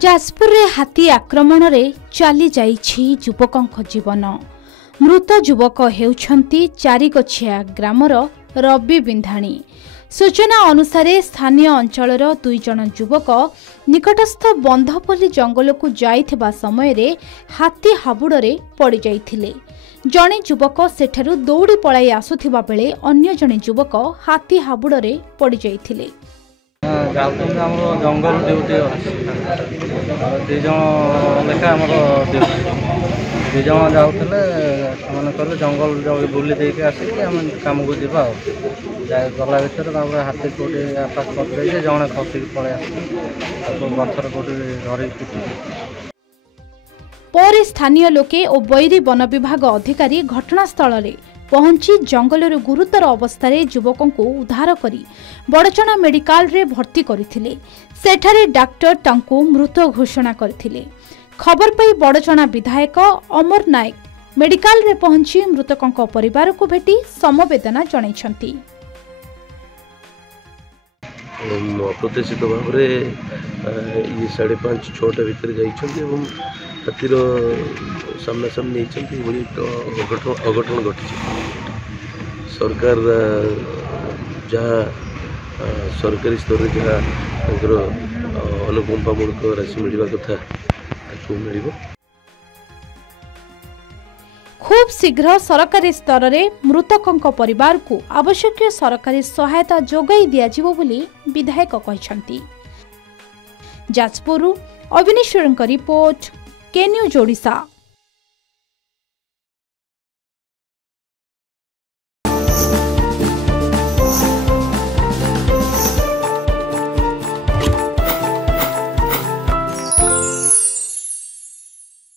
जाजपुर रे हाथी आक्रमण रे चली जाइछि युवकंक जीवन। मृत युवक हेउछंती चारिगछिया ग्रामर रवि बिंधाणी। सूचना अनुसार स्थानीय अंचलर 2 जण युवक निकटस्थ बंधपल्ली जंगल को जाइथिबा समय रे हाथी हाबुडरे पड़ जाइथिले। जणे युवक सेठारु दौड़ी पलाई आसुथिबा बेले अन्य जणे युवक हाथी हाबुडरे पड़ जाइथिले। जंगल ड्यूटी दीज लेखा दीज जाऊे कहले जंगल बुली देके आसिक कम को जावा गला भर हाथी कौटे आपास कर जड़े खसिक पलि आस गचर कौटे धरिक पर स्थानीय लोके और बैरी वन विभाग अधिकारी घटनास्थल में पहुंची जंगल गुरुतर अवस्था युवकों को उद्धार करी बड़चना मेडिकल रे भर्ती करथिले। सेठारे डाक्टर तांको मृत घोषणा करथिले। खबर पाई बड़चना विधायक अमर नायक मेडिकल रे पहुंची मृतकों परिवार को भेटी समवेदना जणाइछंती। अप्रत्याशित भाव ये 5:30-6टा भितर जाइछंती एवं हाथीर सामना सामने अघटन घटी। सरकार जहाँ सरकारी स्तर में जहाँ अनुकंपामूलक राशि मिलवा कथा मिल। खूब शीघ्र सरकारी स्तर में मृतकों परिवार को आवश्यक सरकारी सहायता जोगाई दियाजिवो बोली विधायक कहछंती। जाजपुर अविनेश्वरଙ୍କ रिपोर्ट के न्यूज ओडिशा।